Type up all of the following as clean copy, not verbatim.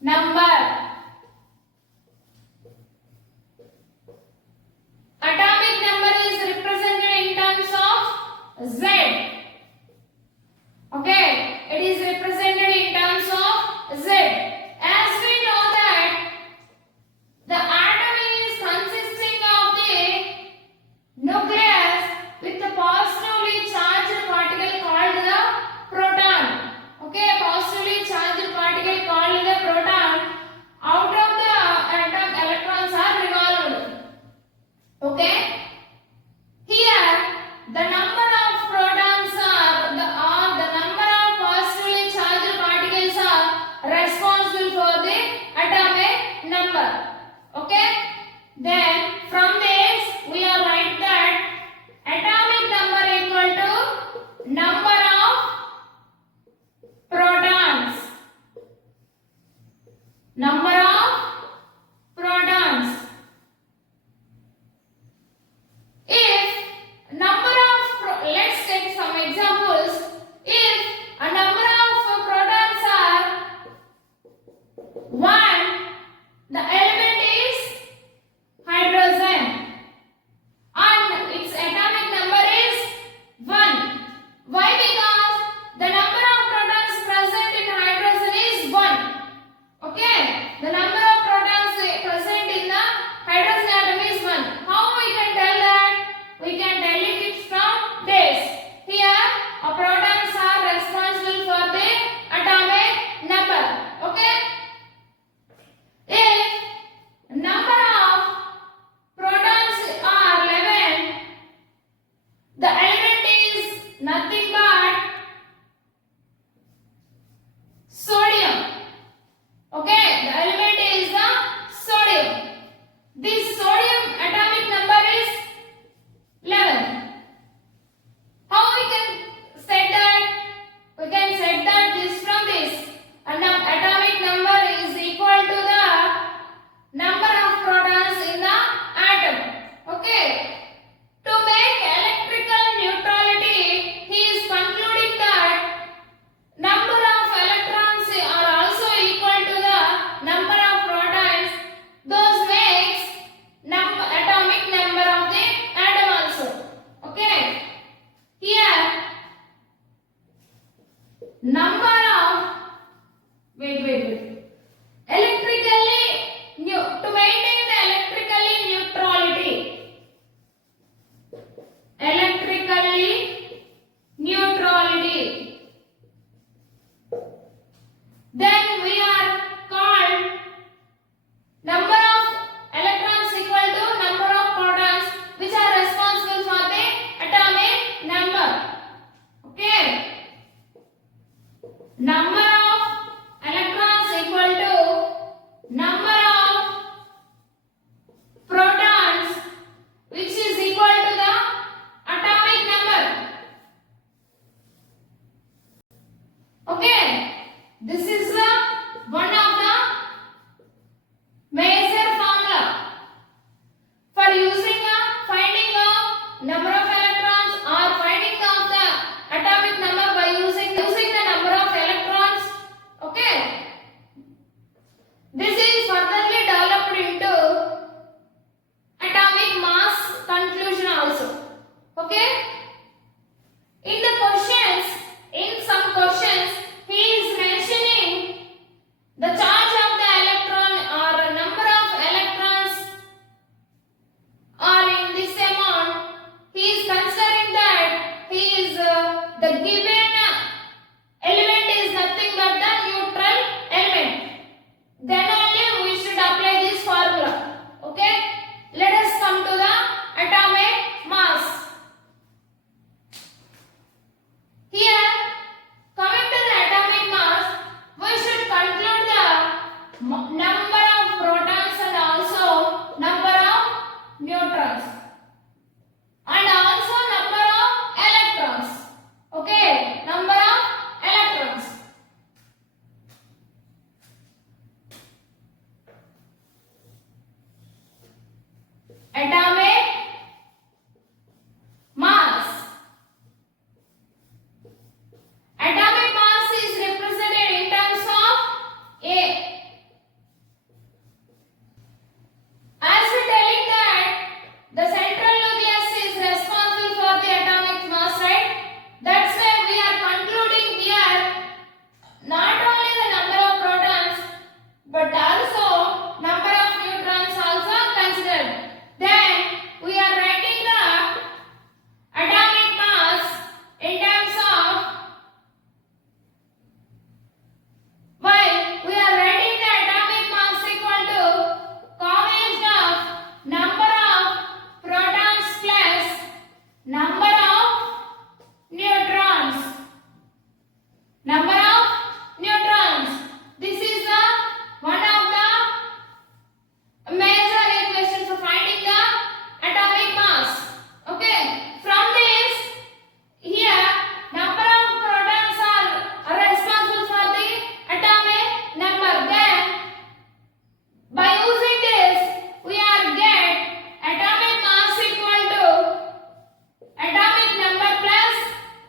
number. Atomic number is represented in terms of Z. Okay, it is represented in terms of Z. As we know that the atom is consisting of the nucleus with a positively charged particle called the proton. Okay, positively charged particle called the proton. Out of the atom, electrons are revolved. Okay. Here, the number of protons are the number of positively charged particles are responsible for the atomic number. Okay. Then from this we are write that atomic number equal to number of protons. Number of protons. If number of let's take some examples. If a number of protons are 1, the element is hydrogen and its atomic number is 1. Why? Because the number of protons present in hydrogen is 1. Okay, the number of protons present in the hydrogen atom is 1. How we can tell that? We can tell it from this. Here, protons are responsible for the atomic number. Okay. If number of protons are 11, the element is nothing but sodium. Okay, the element is the sodium. This sodium atomic number is 11. How we can set that? We can set that this from this. And the atomic number is equal to the number of protons in the atom. Okay. To make electrical neutrality, he is concluding that number of electrons are also equal to the number of protons. Those makes atomic number of the atom also. Okay. Here number of electrically to maintain the electrically neutrality, then we are called number of electrons equal to number of protons which are responsible for the atomic number. Okay. Number of electrons equal to number of protons which is equal to the atomic number. Okay. This is one of the major formula for using finding of number of electrons or finding of the atomic number by using the number of electrons. Okay. This is furtherly developed into atomic mass conclusion also. Okay. In the questions, in some questions, he is mentioning the charge of the electron or number of electrons are in this amount. He is considering that he is the given element is nothing but the neutral element. Then only we should apply this formula. Okay. Let us come to the atomic mass. Here, coming to the atomic mass, we should conclude the number of protons and also number of neutrons and also number of electrons. Okay, number of electrons. Atomic mass. Atomic mass is represented in terms of A. but also number of neutrons also considered. Then we are writing the atomic mass in terms of, while we are writing the atomic mass equal to combination of number of protons plus number of neutrons. Number of neutrons. This is the one of the major equations for finding the atomic mass. Okay. From this, here number of protons are responsible for the atomic number. Then by using this, we are get atomic mass equal to atomic number plus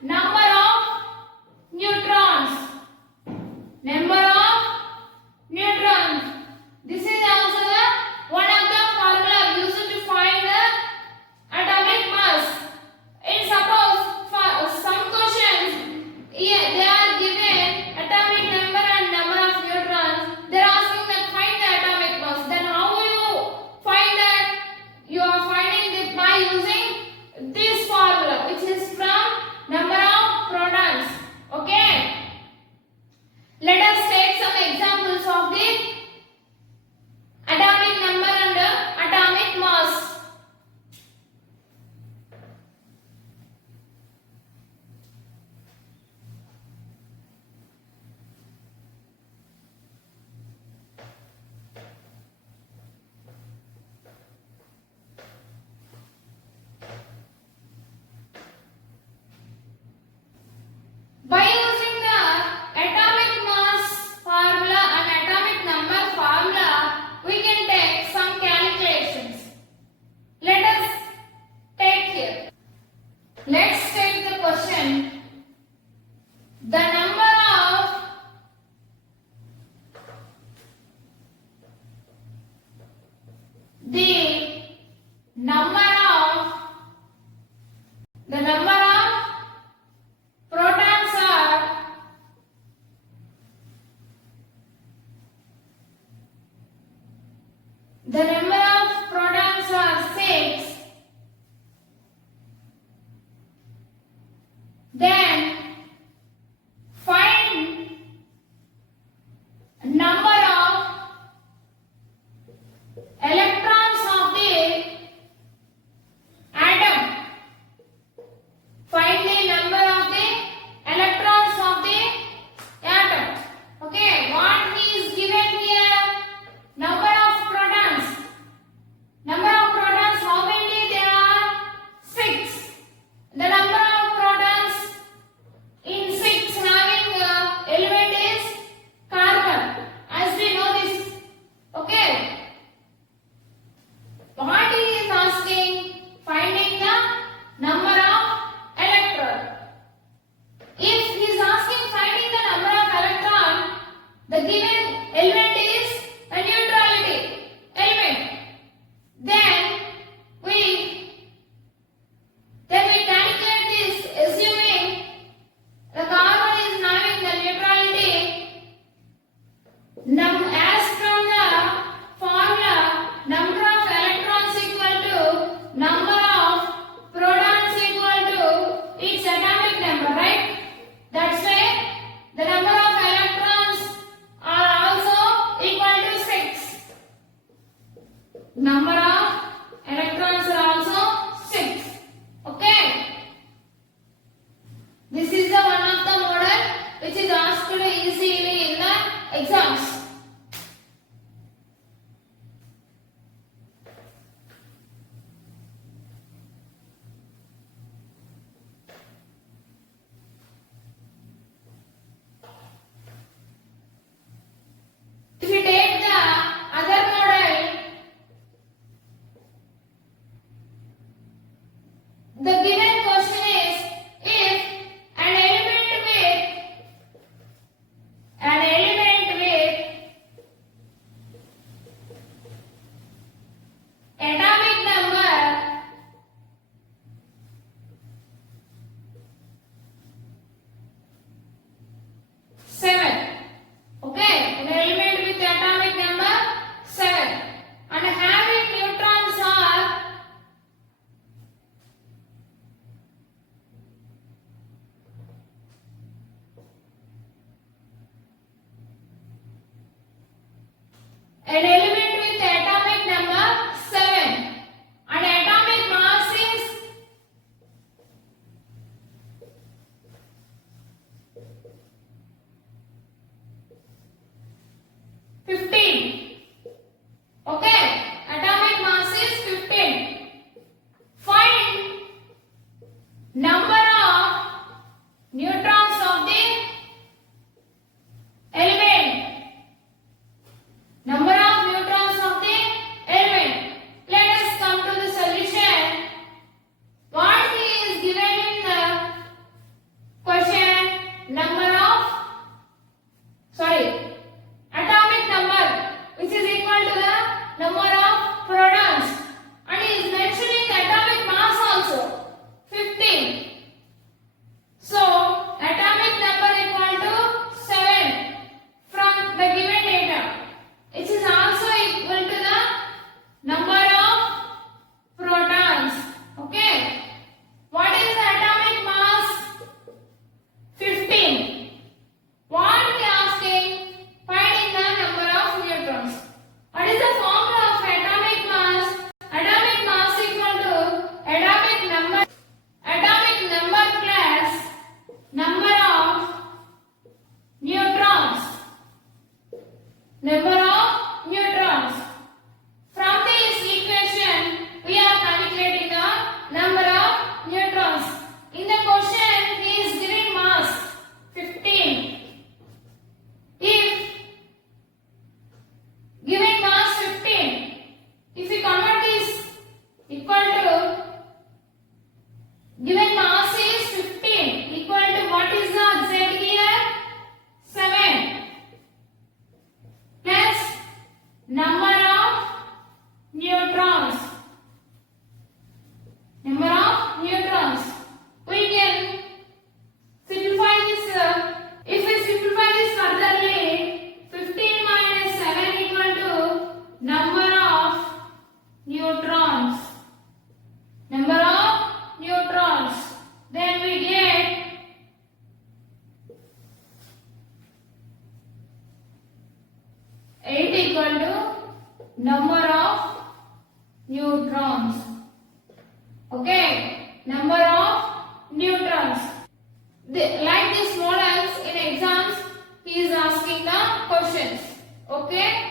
number of neutrons. Number of neutrons. This is also the one of the formula used to find the atomic mass. And suppose for some questions, here they are given atomic number and number of neutrons. They are asking that find the atomic mass. Then how you find that? You are finding it by using this formula, which is from number of protons. Okay. Let us take some examples of the atomic number and atomic mass. By using the atomic mass formula and atomic number formula, we can take some calculations. Let us take here. Let's take the question. The number of protons are the number of protons are 6. Then find number of electrons of the atom. Find the number of the electrons of the atom. Okay, what is given here? Number of protons. an element with atomic number 7 and atomic mass is 15. Okay, atomic mass is 15. Find number of neutrons of the element. Number of neutrons of the element. Let us come to the solution. What is given in the question? Atomic number, which is equal to the number of protons, and is mentioning the atomic mass also 15. So atomic number equal to 7 from the given data. It is also equal to the number of protons. Okay. What is the atomic mass? 15. What we are asking? Finding the number of neutrons. What is the formula of atomic mass? Atomic mass equal to atomic number plus number of neutrons. Number of neutrons. From this equation, we are calculating the number of neutrons. In the question, he is giving mass 15. If given mass 15, if we convert this equal to given mass is 15 equal to what is the z here? 7 plus number of neutrons. Number of neutrons. We can simplify this. If we simplify this furtherly, 15 minus 7 equal to number of neutrons. Number of neutrons. Then we get 8 equal to number of neutrons. Okay, number of neutrons. Like these models in exams, he is asking the questions. Okay.